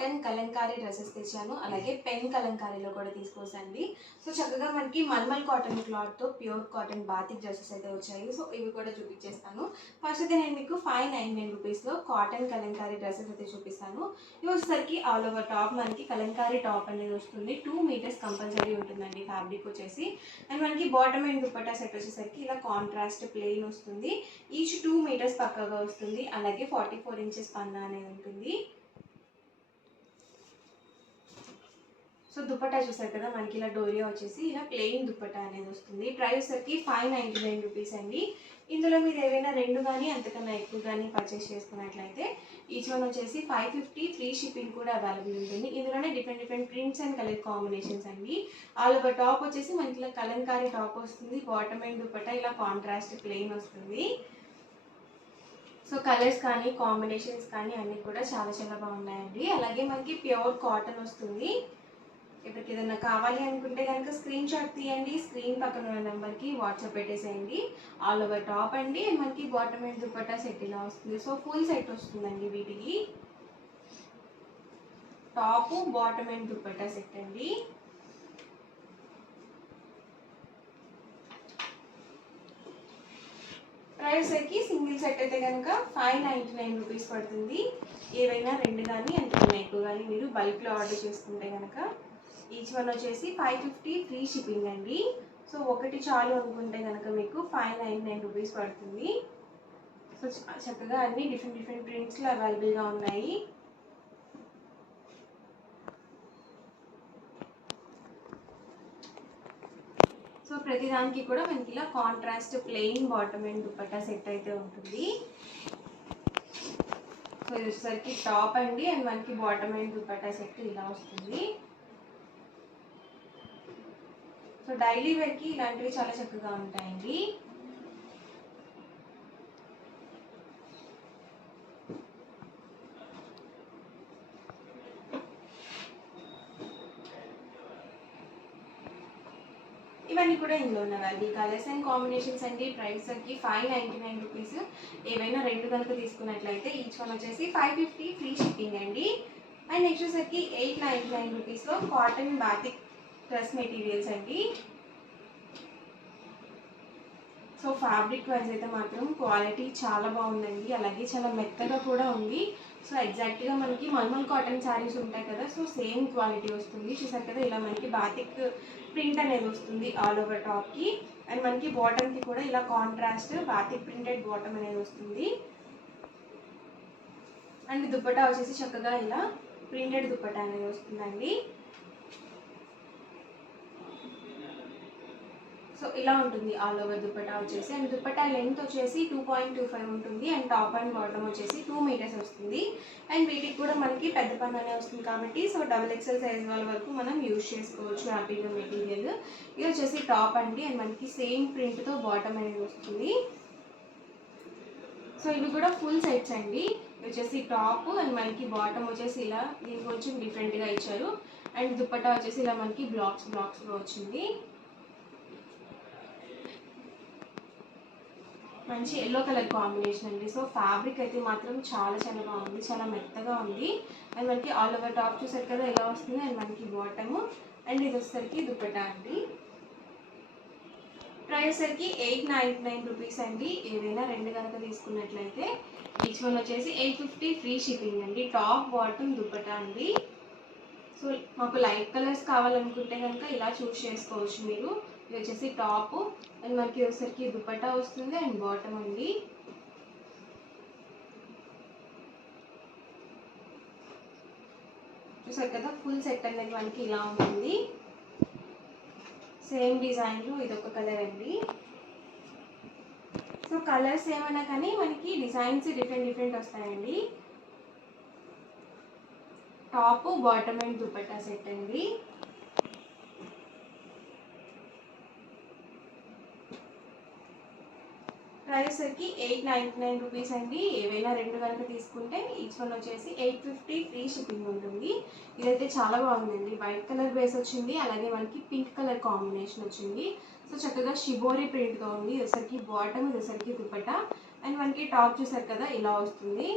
Cotton Kalamkari dresses తెచ్చాను. అలాగే pen కలంకారీలో కూడా తీసుకొచ్చండి. సో చక్కగా మనకి మల్మల్ కాటన్ క్లాత్తో ప్యూర్ కాటన్ బాతిక్ డ్రెస్సెస్ అయితే వచ్చాయి. సో ఇవి కూడా చూపించేస్తాను. ఫస్ట్ అయితే నేను మీకు 599 రూపీస్లో కాటన్ కలంకారీ డ్రెస్సెస్ అయితే చూపిస్తాను. ఇవి వచ్చేసరికి ఆల్ ఓవర్ టాప్ మనకి కలంకారీ టాప్ అనేది వస్తుంది. 2 మీటర్స్ కంపల్సరీ ఉంటుందండి ఫ్యాబ్రిక్ వచ్చేసి. అండ్ మనకి బాటమ్ అండ్ దుపట్టా సెట్ వచ్చేసరికి ఇలా కాంట్రాస్ట్ ప్లెయిన్ వస్తుంది. ఈచ్ 2 మీటర్స్ పక్కగా వస్తుంది. అలాగే 44 ఇంచెస్ పన్నా అనేది ఉంటుంది. సో దుపట్టా చూసారు కదా, మనకి ఇలా డోరియా వచ్చేసి ఇలా ప్లెయిన్ దుపట్టా అనేది వస్తుంది. ప్రైస్ వచ్చి 599 రూపీస్ అండి. ఇందులో మీరు ఏవైనా 2 కానీ అంతకన్నా ఎక్కువ కానీ పర్చేస్ చేసుకున్నట్లయితే ఈచ్ వన్ వచ్చేసి 550, ఫ్రీ షిప్పింగ్ కూడా అవైలబుల్ ఉంటుంది. ఇందులోనే different prints and colour combinations అండి. ఆల్ ఓవర్ టాప్ వచ్చేసి మనకి ఇలా కలంకారీ టాప్ వస్తుంది. బాటమ్ అండ్ దుపట్టా ఇలా కాంట్రాస్ట్ ప్లెయిన్ వస్తుంది. సో కలర్స్ కానీ కాంబినేషన్స్ కానీ అన్నీ కూడా చాలా చాలా బాగున్నాయండి. అలాగే మనకి ప్యూర్ కాటన్ వస్తుంది. ఎవరికి ఏదైనా కావాలి అనుకుంటే కనుక స్క్రీన్ షాట్ తీయండి. స్క్రీన్ పక్కన ఉన్న నెంబర్కి వాట్సాప్ పెట్టేసేయండి. ఆల్ ఓవర్ టాప్ అండి. మనకి బాటమ్ అండ్ దుపట్టా సెట్ ఇలా వస్తుంది. సో ఫుల్ సెట్ వస్తుందండి వీటికి. Top, bottom and dupatta set అండి. ప్రైస్ ఎక్కి సింగిల్ సెట్ అయితే కనుక 599 రూపీస్ పడుతుంది. ఏవైనా 2 కానీ అంతకన్నా ఎక్కువ కానీ మీరు బల్క్లో ఆర్డర్ చేసుకుంటే కనుక ఈచ్ వన్ వచ్చేసి 550, ఫ్రీ షిప్పింగ్ అండి. సో ఒకటి చాలు అనుకుంటే కనుక మీకు 599 రూపీస్ పడుతుంది. సో చక్కగా అన్ని డిఫరెంట్ ప్రింట్స్లో అవైలబుల్గా ఉన్నాయి. సో ప్రతిదానికి కూడా మనకి ఇలా contrast plain bottom and dupatta set అయితే ఉంటుంది. సో ఇది వచ్చేసరికి టాప్ అండి. అండ్ మనకి బాటమ్ అండ్ దుపట్టా సెట్ ఇలా వస్తుంది. సో డైలీ వేర్కి ఇలాంటివి చాలా చక్కగా ఉంటాయండి. ఇవన్నీ కూడా ఇందులో ఉన్నవి కలర్స్ అండ్ కాంబినేషన్స్ అండి. ప్రైస్ వచ్చి 599 రూపీస్. ఏవైనా 2 కనుక తీసుకున్నట్లయితే ఈచ్ వన్ వచ్చేసి 550, ఫ్రీ షిప్పింగ్ అండి. అండ్ నెక్స్ట్ వచ్చేసరికి 899 రూపీస్లో కాటన్ బాతిక్ డ్రెస్ మెటీరియల్స్ అండి. సో ఫ్యాబ్రిక్ వైజ్ అయితే మాత్రం క్వాలిటీ చాలా బాగుందండి. అలాగే చాలా మెత్తగా కూడా ఉంది. సో ఎగ్జాక్ట్గా మనకి మల్మల్ కాటన్ శారీస్ ఉంటాయి కదా, సో సేమ్ క్వాలిటీ వస్తుంది. చూసారు కదా, ఇలా మనకి బాతిక్ ప్రింట్ అనేది వస్తుంది ఆల్ ఓవర్ టాప్కి. అండ్ మనకి బాటమ్కి కూడా ఇలా కాంట్రాస్ట్ బాతిక్ ప్రింటెడ్ బాటమ్ అనేది వస్తుంది. అండ్ దుపట్టా వచ్చేసి చక్కగా ఇలా ప్రింటెడ్ దుపట్టా అనేది వస్తుందండి. సో ఇలా ఉంటుంది ఆల్ ఓవర్ దుపట్టా వచ్చేసి. అండ్ దుపట్టా లెంత్ వచ్చేసి 2.25 ఉంటుంది. అండ్ టాప్ అండ్ బాటమ్ వచ్చేసి 2 మీటర్స్ వస్తుంది. అండ్ వీటికి కూడా మనకి పెద్ద పన్నానే వస్తుంది కాబట్టి సో XXL సైజ్ వాళ్ళ వరకు మనం యూజ్ చేసుకోవచ్చు హ్యాపీగా మెటీరియల్. ఇది వచ్చేసి టాప్ అండి. అండ్ మనకి సేమ్ ప్రింట్తో బాటమ్ అనేది వస్తుంది. సో ఇవి కూడా ఫుల్ సెట్స్ అండి. ఇది వచ్చేసి టాప్ అండ్ మనకి బాటమ్ వచ్చేసి ఇలా దీనికి కొంచెం డిఫరెంట్గా ఇచ్చారు. అండ్ దుపట్టా వచ్చేసి ఇలా మనకి బ్లాక్స్గా వచ్చింది. మంచి ఎల్లో కలర్ కాంబినేషన్ అండి. సో ఫ్యాబ్రిక్ అయితే మాత్రం చాలా చాలా బాగుంది. చాలా మెత్తగా ఉంది. అండ్ మనకి ఆల్ ఓవర్ టాప్ చూసారు కదా ఎలా వస్తుంది. అండ్ మనకి బాటమ్ అండ్ ఇది వచ్చేసరికి దుపట్టా అండి. ప్రైస్ వచ్చేసరికి 899 రూపీస్ అండి. ఏదైనా 2 కనుక తీసుకున్నట్లయితే ఈచ్ వన్ వచ్చేసి 850, ఫ్రీ షిప్పింగ్ అండి. టాప్, బాటమ్, దుపట్టా అండి. సో మాకు లైట్ కలర్స్ కావాలనుకుంటే కనుక ఇలా చూస్ చేసుకోవచ్చు మీరు. ఇది వచ్చేసి టాప్ అండ్ మనకి వచ్చేసరికి దుపట్టా వస్తుంది అండ్ బాటమ్ అండి. చూసారు కదా, ఫుల్ సెట్ అనేది మనకి ఇలా ఉంటుంది. సేమ్ డిజైన్లో ఇదొక కలర్ అండి. సో కలర్స్ ఏమైనా కానీ మనకి డిజైన్స్ డిఫరెంట్ వస్తాయండి. Top, bottom and dupatta set అండి. ప్రైస్ వచ్చి 899 రూపీస్ అండి. ఏవైనా 2 కనుక తీసుకుంటే ఈచ్ వన్ వచ్చేసి 850, ఫ్రీ షిప్పింగ్ ఉంటుంది. ఇదైతే చాలా బాగుందండి. వైట్ కలర్ బేస్ వచ్చింది. అలాగే మనకి పింక్ కలర్ కాంబినేషన్ వచ్చింది. సో చక్కగా షిబోరి ప్రింట్తో ఉంది. ఇదొసరికి బాటమ్, ఇదొసరికి దుపట్టా. అండ్ మనకి టాప్ చూసారు కదా ఇలా వస్తుంది.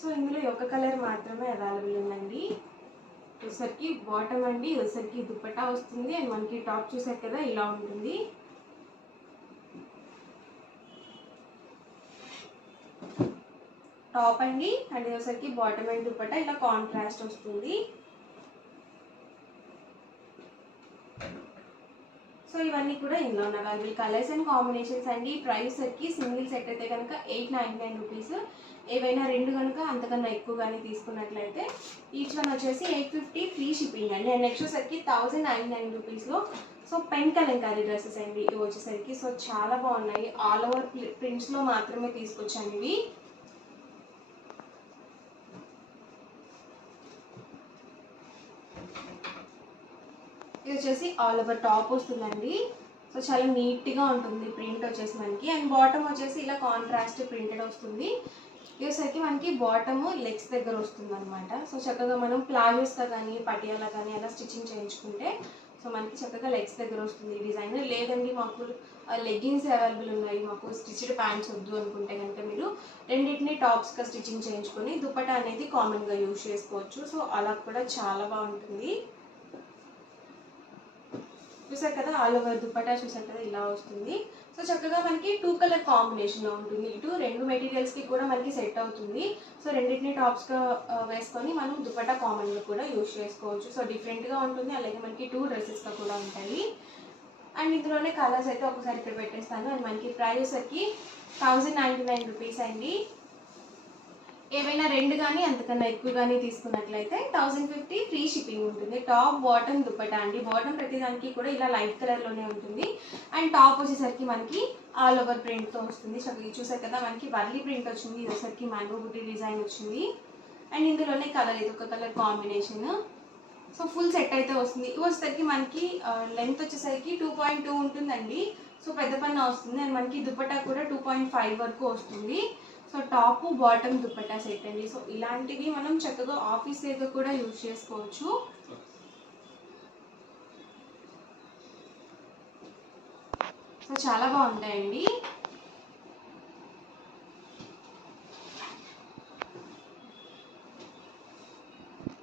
సో ఇందులో ఒక కలర్ మాత్రమే అవైలబుల్ ఉందండి. వచ్చేసరికి బాటమ్ అండి, వచ్చేసరికి దుపట్టా వస్తుంది అండ్ మనకి టాప్ చూసారు కదా ఇలా ఉంటుంది. టాప్ అండి అండ్ వచ్చేసరికి బాటమ్ అండ్ దుపట్టా ఇలా కాంట్రాస్ట్ వస్తుంది. సో ఇవన్నీ కూడా ఇందులో ఉన్న అవైలబుల్ కలర్స్ అండ్ కాంబినేషన్స్ అండి. ప్రైస్ వచ్చి సింగిల్ సెట్ అయితే కనుక 899 రూపీస్. ఏవైనా రెండు కనుక అంతకన్నా ఎక్కువ కానీ తీసుకున్నట్లయితే ఈచ్ వన్ వచ్చేసి 850 ఫ్రీ షిప్పింగ్ అండి. అండ్ నెక్స్ట్ వచ్చేసరికి 1099 రూపీస్లో సో పెన్ కలంకారీ డ్రెస్సెస్ అండి ఇవి వచ్చేసరికి. సో చాలా బాగున్నాయి, ఆల్ ఓవర్ ప్రింట్స్లో మాత్రమే తీసుకొచ్చాను ఇవి. ఇది వచ్చేసి ఆల్ ఓవర్ టాప్ వస్తుందండి. సో చాలా నీట్గా ఉంటుంది ప్రింట్ వచ్చేసి మనకి. అండ్ బాటమ్ వచ్చేసి ఇలా కాంట్రాస్ట్ ప్రింటెడ్ వస్తుంది. ఇది వచ్చేసరికి మనకి బాటమ్ లెగ్స్ దగ్గర వస్తుంది అనమాట. సో చక్కగా మనం ప్లాజోస్గా కానీ పటియాలా కానీ అలా స్టిచ్చింగ్ చేయించుకుంటే సో మనకి చక్కగా లెగ్స్ దగ్గర వస్తుంది ఈ డిజైన్. లేదండి మాకు లెగ్గిన్స్ అవైలబుల్ ఉన్నాయి, మాకు స్టిచ్డ్ ప్యాంట్స్ వద్దు అనుకుంటే కనుక మీరు రెండింటిని టాప్స్గా స్టిచ్చింగ్ చేయించుకొని దుపట్టా అనేది కామన్గా యూజ్ చేసుకోవచ్చు. సో అలా కూడా చాలా బాగుంటుంది. చూసారు కదా ఆల్ ఓవర్ దుపట్టా చూసారు కదా ఇలా వస్తుంది. సో చక్కగా మనకి 2 కలర్ కాంబినేషన్లో ఉంటుంది. ఇటు రెండు మెటీరియల్స్కి కూడా మనకి సెట్ అవుతుంది. సో రెండింటిని టాప్స్గా వేసుకొని మనం దుపట్టా కామన్గా కూడా యూజ్ చేసుకోవచ్చు. సో డిఫరెంట్గా ఉంటుంది, అలాగే మనకి 2 డ్రెస్సెస్గా కూడా ఉంటాయి. అండ్ ఇందులోనే కలర్స్ అయితే ఒకసారి ఇక్కడ పెట్టేస్తాను. అండ్ మనకి ప్రైస్ వచ్చి 1099 రూపీస్ అండి. ఏవైనా రెండు కానీ అంతకన్నా ఎక్కువ కానీ తీసుకున్నట్లయితే 1050 ఫ్రీ షిప్పింగ్ ఉంటుంది. టాప్ బాటమ్ దుపట్టా అండి. బాటమ్ ప్రతిదానికి కూడా ఇలా లైట్ కలర్లోనే ఉంటుంది. అండ్ టాప్ వచ్చేసరికి మనకి ఆల్ ఓవర్ ప్రింట్తో వస్తుంది. చక్కగా చూసారు కదా మనకి వర్లీ ప్రింట్ వచ్చింది, ఇది వచ్చేసరికి మ్యాంగో బుట్టి డిజైన్ వచ్చింది. అండ్ ఇందులోనే కలర్ ఇది ఒక colour combination. So full set అయితే వస్తుంది. ఇది వచ్చేసరికి మనకి లెంత్ వచ్చేసరికి 2.2 ఉంటుందండి. సో పెద్ద పన్న వస్తుంది. అండ్ మనకి దుపట్టా కూడా 2.5 వరకు వస్తుంది. So top bottom dupatta set అండి. సో ఇలాంటివి మనం చక్కగా ఆఫీస్ వేర్గా కూడా యూజ్ చేసుకోవచ్చు. సో చాలా బాగుంటాయండి.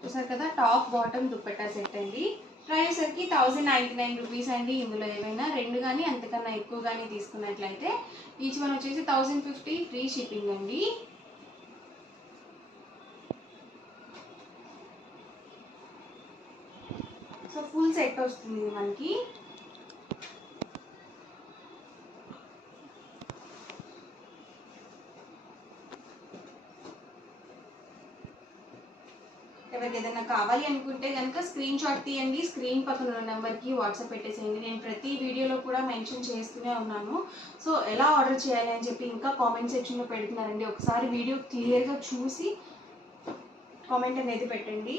చూసారు కదా టాప్ బాటమ్ దుపట్టా సెట్ అండి. ప్రైస్ వచ్చి 1099 రూపీస్ అండి. ఇందులో ఏవైనా రెండు కానీ అంతకన్నా ఎక్కువ కానీ తీసుకున్నట్లయితే ఈచ్ వన్ వచ్చేసి 1050 ఫ్రీ షిప్పింగ్ అండి. సో ఫుల్ సెట్ వస్తుంది మనకి. ఎవరికి ఏదైనా కావాలి అనుకుంటే కనుక స్క్రీన్ షాట్ తీయండి, స్క్రీన్ పక్కన ఉన్న నెంబర్కి వాట్సాప్ పెట్టేసేయండి. నేను ప్రతి వీడియోలో కూడా మెన్షన్ చేస్తూనే ఉన్నాను. సో ఎలా ఆర్డర్ చేయాలి అని చెప్పి ఇంకా కామెంట్ సెక్షన్లో పెడుతున్నారండి. ఒకసారి వీడియో క్లియర్గా చూసి కామెంట్ అనేది పెట్టండి.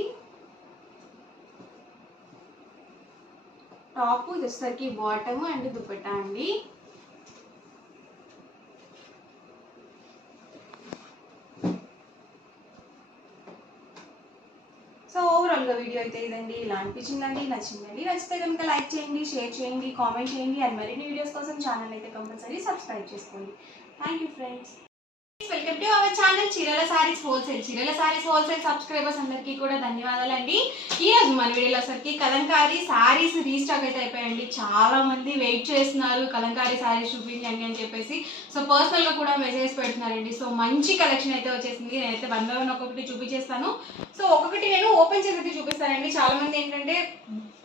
టాప్ వచ్చేసరికి బాటమ్ అండ్ దుపట్టా అండి. సో ఓవరాల్గా వీడియో అయితే ఇదండి. ఇలా అనిపించిందండి, నచ్చిందండి. నచ్చితే కనుక లైక్ చేయండి, షేర్ చేయండి, కామెంట్ చేయండి. అండ్ మరిన్ని వీడియోస్ కోసం ఛానల్ అయితే కంపల్సరీ సబ్స్క్రైబ్ చేసుకోండి. Thank you friends. Welcome to our channel చీరల సారీస్ హోల్సేల్. చీరల సారీస్ హోల్సేల్ సబ్స్క్రైబర్స్ అందరికీ కూడా ధన్యవాదాలండి. ఈరోజు మన వీడియోలో సరికి కలంకారీ సారీస్ రీస్టాక్ అయితే అయిపోయాయండి. చాలా మంది వెయిట్ చేస్తున్నారు కలంకారీ సారీస్ చూపించండి అని చెప్పేసి. సో పర్సనల్గా కూడా మెసేజ్ పెడుతున్నారండి. సో మంచి కలెక్షన్ అయితే వచ్చేసింది. నేనైతే 1 by 1 ఒక్కొక్కటి చూపించేస్తాను. సో ఒక్కొక్కటి నేను ఓపెన్ చేసి అయితే చూపిస్తానండి. చాలా మంది ఏంటంటే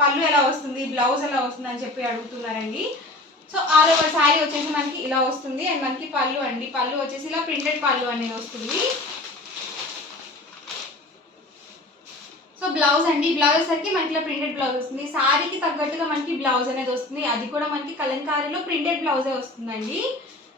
పళ్ళు ఎలా వస్తుంది, బ్లౌజ్ ఎలా వస్తుంది అని చెప్పి అడుగుతున్నారండి. సో ఆల్ ఓవర్ శారీ వచ్చేసి మనకి ఇలా వస్తుంది. అండ్ మనకి పళ్ళు అండి, పళ్ళు వచ్చేసి ఇలా ప్రింటెడ్ పళ్ళు అనేది వస్తుంది. సో బ్లౌజ్ అండి, బ్లౌజ్ సరికి మనకి ఇలా ప్రింటెడ్ బ్లౌజ్ వస్తుంది. శారీకి తగ్గట్టుగా మనకి బ్లౌజ్ అనేది వస్తుంది. అది కూడా మనకి కలంకారీలో ప్రింటెడ్ బ్లౌజే వస్తుందండి.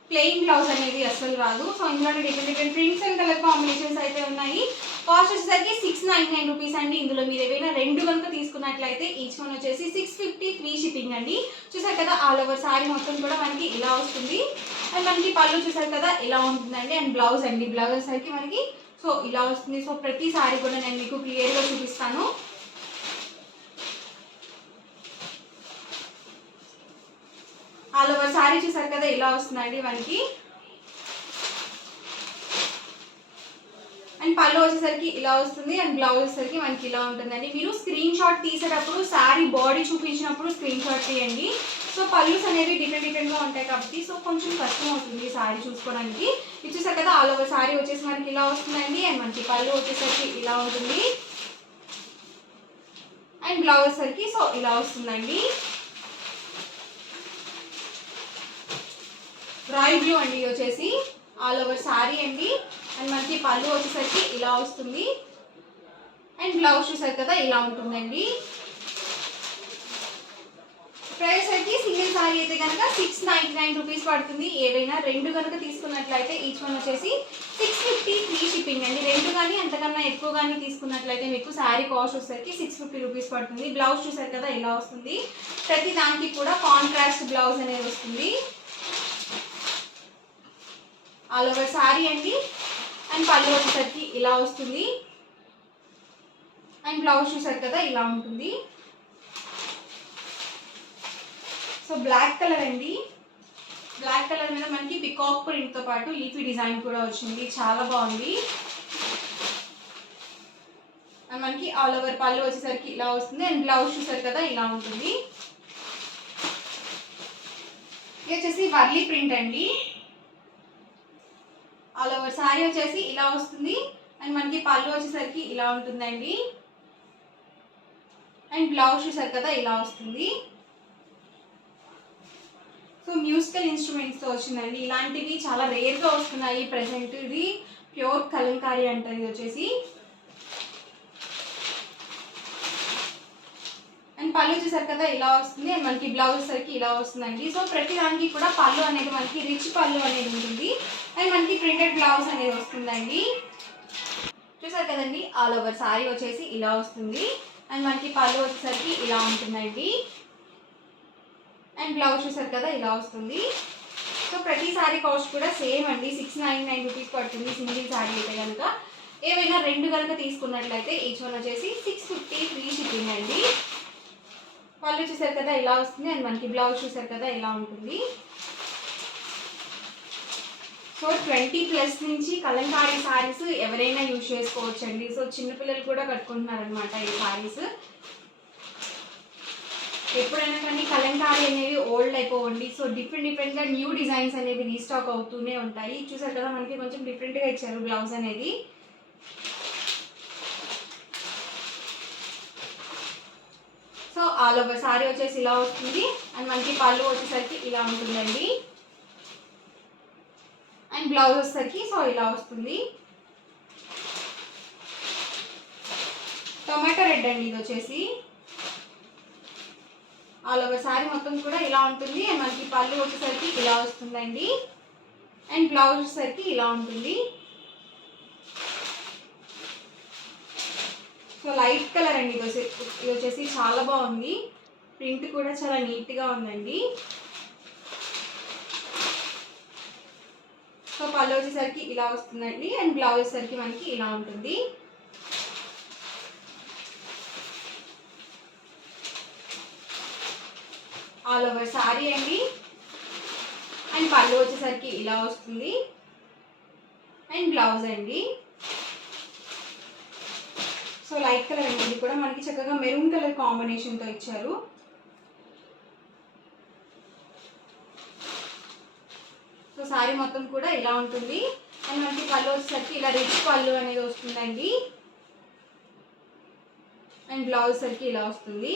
ప్లెయిన్ బ్లౌజ్ అనేది అస్సలు రాదు. సో ఇందులో different prints and colour combinations అయితే ఉన్నాయి. కాస్ట్ వచ్చేసరికి 699 రూపీస్ అండి. ఇందులో మీరు ఏవైనా రెండు కనుక తీసుకున్నట్లయితే ఈచ్ వన్ వచ్చేసి 650 ఫ్రీ షిప్పింగ్ అండి. చూసారు కదా ఆల్ ఓవర్ శారీ మొత్తం కూడా మనకి ఇలా వస్తుంది. అండ్ మనకి పళ్ళు చూసారు కదా ఇలా ఉంటుందండి. అండ్ బ్లౌజ్ అండి, బ్లౌజ్ వచ్చేసరికి మనకి సో ఇలా వస్తుంది. సో ప్రతి శారీ కూడా నేను మీకు క్లియర్గా చూపిస్తాను. ఆల్ ఓవర్ శారీ చూసారు కదా ఇలా వస్తుందండి మనకి. అండ్ అండ్ పళ్ళు వచ్చేసరికి ఇలా వస్తుంది అండ్ బ్లౌజ్ వచ్చేసరికి మనకి ఇలా ఉంటుందండి. మీరు స్క్రీన్ షాట్ తీసేటప్పుడు శారీ బాడీ చూపించినప్పుడు స్క్రీన్ షాట్ తీయండి. సో పళ్ళుస్ అనేవి డిఫరెంట్గా ఉంటాయి కాబట్టి సో కొంచెం కష్టం అవుతుంది శారీ చూసుకోవడానికి. ఇచ్చేసారు కదా ఆల్ ఓవర్ శారీ వచ్చేసి మనకి ఇలా వస్తుందండి. అండ్ మనకి పళ్ళు వచ్చేసరికి ఇలా ఉంటుంది అండ్ బ్లౌజ్ వచ్చేసరికి సో ఇలా వస్తుందండి. రాయల్ బ్లూ అండి ఇది వచ్చేసి ఆల్ ఓవర్ శారీ అండి. అండ్ మనకి పళ్ళు వచ్చేసరికి ఇలా వస్తుంది అండ్ బ్లౌజ్ చూసారు కదా ఇలా ఉంటుందండి. ప్రైస్ అయితే సింగిల్ శారీ అయితే కనుక 699 రూపీస్ పడుతుంది. ఏవైనా రెండు కనుక తీసుకున్నట్లయితే ఈచ్ వన్ వచ్చేసి 650 ఫ్రీ షిప్పింగ్ అండి. రెండు కానీ అంతకన్నా ఎక్కువ కానీ తీసుకున్నట్లయితే మీకు శారీ కాస్ట్ వచ్చేసరికి 650 రూపీస్ పడుతుంది. బ్లౌజ్ చూసారు కదా ఇలా వస్తుంది. ప్రతి దానికి కూడా కాంట్రాస్ట్ బ్లౌజ్ అనేది వస్తుంది. ఆల్ ఓవర్ శారీ అండి. అండ్ పళ్ళు వచ్చేసరికి ఇలా వస్తుంది అండ్ బ్లౌజ్ చూసారు కదా ఇలా ఉంటుంది. సో బ్లాక్ కలర్ అండి. బ్లాక్ కలర్ మీద మనకి పికాక్ ప్రింట్తో పాటు లీఫీ డిజైన్ కూడా వచ్చింది, చాలా బాగుంది. అండ్ మనకి ఆల్ ఓవర్ పళ్ళు వచ్చేసరికి ఇలా వస్తుంది అండ్ బ్లౌజ్ చూసారు కదా ఇలా ఉంటుంది. ఇది వచ్చేసి వర్లీ ప్రింట్ అండి. ఆల్ ఓవర్ శారీ వచ్చేసి ఇలా వస్తుంది అండ్ మనకి పళ్ళు వచ్చేసరికి ఇలా ఉంటుందండి అండ్ బ్లౌజ్ చూసారు కదా ఇలా వస్తుంది. సో మ్యూజికల్ ఇన్స్ట్రుమెంట్స్తో వచ్చిందండి. ఇలాంటివి చాలా రేర్గా వస్తున్నాయి ప్రెసెంట్. ఇది ప్యూర్ కలంకారీ అంటారు ఇది వచ్చేసి. అండ్ పళ్ళు చూసారు కదా ఇలా వస్తుంది అండ్ మనకి బ్లౌజ్ వచ్చేసరికి ఇలా వస్తుందండి. సో ప్రతి దానికి కూడా పళ్ళు అనేది మనకి రిచ్ పళ్ళు అనేది ఉంటుంది అండ్ మనకి ప్రింటెడ్ బ్లౌజ్ అనేది వస్తుందండి. చూసారు కదండి ఆల్ ఓవర్ శారీ వచ్చేసి ఇలా వస్తుంది అండ్ మనకి పళ్ళు వచ్చేసరికి ఇలా ఉంటుందండి అండ్ బ్లౌజ్ చూసారు కదా ఇలా వస్తుంది. సో ప్రతి శారీ కాస్ట్ కూడా సేమ్ అండి, 699 రూపీస్ పడుతుంది సింగిల్ శారీ అయితే కనుక. ఏవైనా రెండు కనుక తీసుకున్నట్లయితే ఈచ్ వన్ వచ్చేసి 650 ఫ్రీ షిప్పింగ్ అండి. పళ్ళు చూసారు కదా ఇలా వస్తుంది అండ్ మనకి బ్లౌజ్ చూసారు కదా ఇలా ఉంటుంది. సో 20+ నుంచి కలంకారీ శారీస్ ఎవరైనా యూజ్ చేసుకోవచ్చు అండి. సో చిన్నపిల్లలు కూడా కట్టుకుంటున్నారనమాట ఈ శారీస్. ఎప్పుడైనా కానీ కలంకారీ అనేవి ఓల్డ్ అయిపోవండి. సో డిఫరెంట్గా న్యూ డిజైన్స్ అనేవి రీస్టాక్ అవుతూనే ఉంటాయి. చూసారు కదా మనకి కొంచెం డిఫరెంట్గా ఇచ్చారు బ్లౌజ్ అనేది. సో ఆల్ ఓవర్ శారీ వచ్చేసి ఇలా వస్తుంది అండ్ మనకి పళ్ళు వచ్చేసరికి ఇలా ఉంటుందండి అండ్ బ్లౌజ్ వచ్చేసరికి సో ఇలా వస్తుంది. టొమాటో రెడ్ అండి ఇది వచ్చేసి. ఆల్ ఓవర్ శారీ మొత్తం కూడా ఇలా ఉంటుంది అండ్ మనకి పళ్ళు వచ్చేసరికి ఇలా వస్తుందండి అండ్ బ్లౌజ్ వచ్చేసరికి ఇలా ఉంటుంది. సో లైట్ కలర్ అండి ఇది వచ్చేసి చాలా బాగుంది. ప్రింట్ కూడా చాలా నీట్గా ఉందండి. సో పళ్ళు వచ్చేసరికి ఇలా వస్తుందండి అండ్ బ్లౌజ్ వచ్చేసరికి మనకి ఇలా ఉంటుంది. ఆల్ ఓవర్ శారీ అండి అండ్ పళ్ళు వచ్చేసరికి ఇలా వస్తుంది అండ్ బ్లౌజ్ అండి. సో లైట్ కలర్ అండి, ఇది కూడా మనకి చక్కగా మెరూన్ కలర్ కాంబినేషన్తో ఇచ్చారు. సో శారీ మొత్తం కూడా ఇలా ఉంటుంది అండ్ మనకి పళ్ళు వచ్చేసరికి ఇలా రిచ్ పళ్ళు అనేది వస్తుందండి అండ్ బ్లౌజ్ సరికి ఇలా వస్తుంది.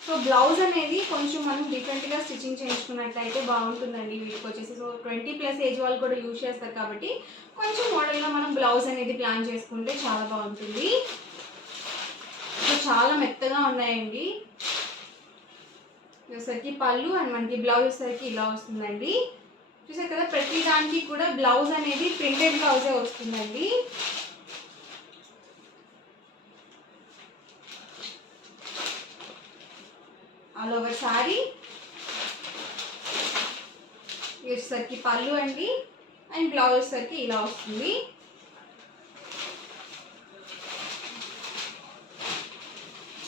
సో బ్లౌజ్ అనేది కొంచెం మనం డిఫరెంట్గా స్టిచ్చింగ్ చేయించుకున్నట్లయితే బాగుంటుందండి వీటికి వచ్చేసి. సో 20+ ఏజ్ వాళ్ళు కూడా యూజ్ చేస్తారు కాబట్టి కొంచెం మోడల్గా మనం బ్లౌజ్ అనేది ప్లాన్ చేసుకుంటే చాలా బాగుంటుంది. సో చాలా మెత్తగా ఉన్నాయండి. వచ్చేసరికి పళ్ళు అండ్ మనకి బ్లౌజ్ వచ్చేసరికి ఇలా వస్తుందండి. చూసారు కదా ప్రతి దానికి కూడా బ్లౌజ్ అనేది ప్రింటెడ్ బ్లౌజే వస్తుందండి. ఆల్ ఓవర్ శారీ వచ్చేసరికి పళ్ళు అండి అండ్ బ్లౌజ్ వచ్చేసరికి ఇలా వస్తుంది.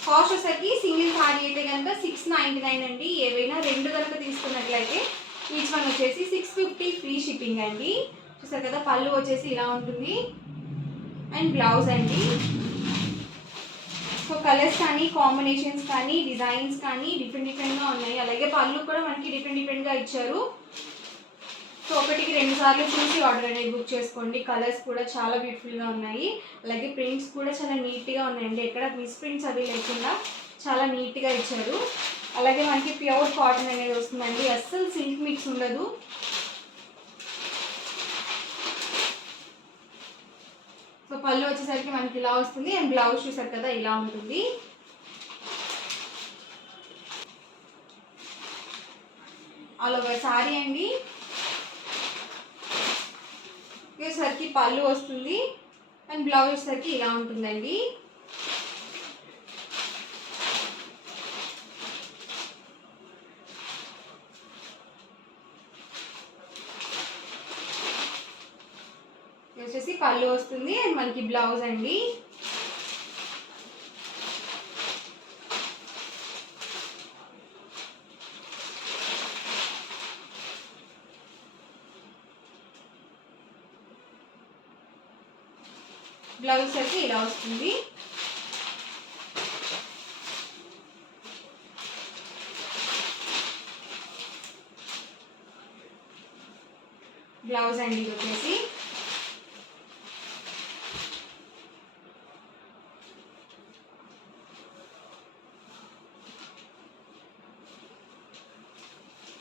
కాస్ట్ వచ్చేసరికి సింగిల్ శారీ అయితే కనుక 699 అండి. ఏవైనా రెండు కనుక తీసుకున్నట్లయితే ఈచ్ వన్ వచ్చేసి 650 ఫ్రీ షిప్పింగ్ అండి. చూసారు కదా పళ్ళు వచ్చేసి ఇలా ఉంటుంది అండ్ బ్లౌజ్ అండి. సో కలర్స్ కానీ కాంబినేషన్స్ కానీ డిజైన్స్ కానీ డిఫరెంట్గా ఉన్నాయి. అలాగే పళ్ళు కూడా మనకి డిఫరెంట్గా ఇచ్చారు. సో ఒకటికి 2 సార్లు చూసి ఆర్డర్ అనేది బుక్ చేసుకోండి. కలర్స్ కూడా చాలా బ్యూటిఫుల్గా ఉన్నాయి. అలాగే ప్రింట్స్ కూడా చాలా నీట్గా ఉన్నాయండి. ఎక్కడ మిస్ ప్రింట్స్ అవి లేకుండా చాలా నీట్గా ఇచ్చారు. అలాగే మనకి ప్యూర్ కాటన్ అనేది వస్తుందండి, అస్సలు సిల్క్ మిక్స్ ఉండదు. సో పళ్ళు వచ్చేసరికి మనకి ఇలా వస్తుంది అండ్ బ్లౌజ్ చూసారు కదా ఇలా ఉంటుంది. ఆల్ ఓవర్ సారీ అండి. వచ్చేసరికి పళ్ళు వస్తుంది అండ్ బ్లౌజ్ వచ్చేసరికి ఇలా ఉంటుందండి. వచ్చేసి పళ్ళు వస్తుంది అండ్ మనకి బ్లౌజ్ అండి. బ్లౌజ్ వచ్చేసి ఇలా వస్తుంది. బ్లౌజ్ అండి ఇది వచ్చేసి.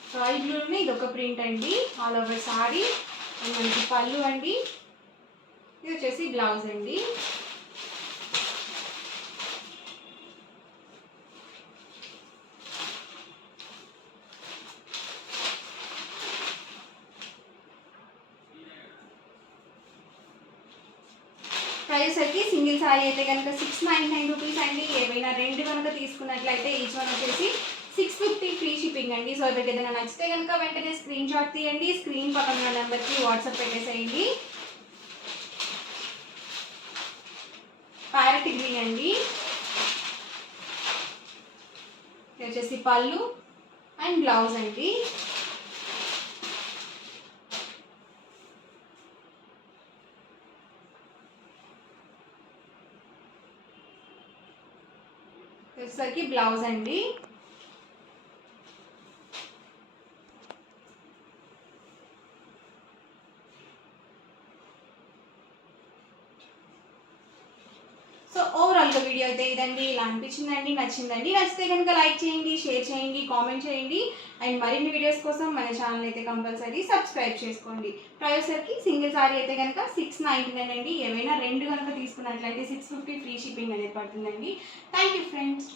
స్కై బ్లూలోనే ఇది ఒక ప్రింట్ అండి, ఆల్ ఓవర్ సారీ అండ్ మనకి పళ్ళు అండి. ఇది వచ్చేసి బ్లౌజ్ అండి. ప్రైస్ అయితే సింగిల్ సారీ అయితే కనుక 699 రూపీస్ అండి. ఏవైనా 2 కనుక తీసుకున్నట్లయితే ఈచ్ వన్ వచ్చేసి 650 ఫ్రీ షిప్పింగ్ అండి. సో ఎవరికి ఏదైనా నచ్చితే కనుక వెంటనే స్క్రీన్ షాట్ తీయండి, స్క్రీన్ పక్కన ఉన్న నెంబర్కి వాట్సాప్ పెట్టేసేయండి. ప్యారెట్ గ్రీన్ అండి. ఇది వచ్చేసి పళ్ళు అండ్ బ్లౌజ్ అండి. వచ్చేసరికి బ్లౌజ్ అండి. సో ఓవరాల్గా వీడియో అయితే ఇదండి. ఇలా అనిపించిందండి, నచ్చిందండి. నచ్చితే కనుక లైక్ చేయండి, షేర్ చేయండి, కామెంట్ చేయండి అండ్ మరిన్ని వీడియోస్ కోసం మన ఛానల్ అయితే కంపల్సరీ సబ్స్క్రైబ్ చేసుకోండి. ప్రైస్కి సింగిల్ సారీ అయితే కనుక 699 అండి. ఏవైనా 2 కనుక తీసుకున్నట్లయితే 650 ఫ్రీ షిప్పింగ్ అనేది పడుతుందండి. Thank you friends.